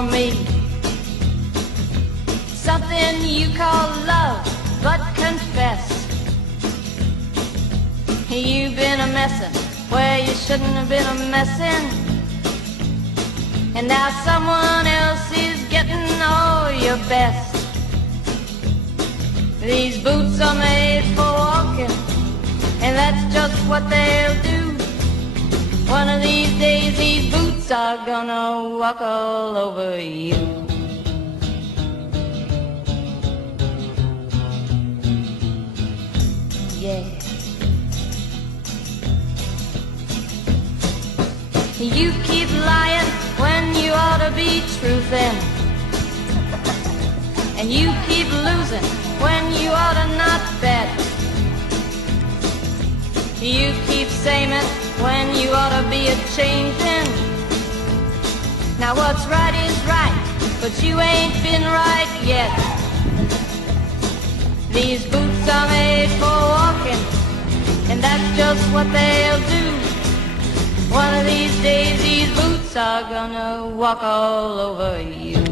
for me. Something you call love, but confess you've been a messin' where you shouldn't have been a messin', and now someone else is getting all your best. These boots are made for walking, and that's just what they'll do. One of these days these boots are gonna walk all over you. Yeah. You keep lying when you ought to be truthin', and you keep losing when you ought to not bet. You keep saying when you ought to be a-changin'. Now what's right is right, but you ain't been right yet. These boots are made for walking, and that's just what they'll do. One of these days these boots are gonna walk all over you.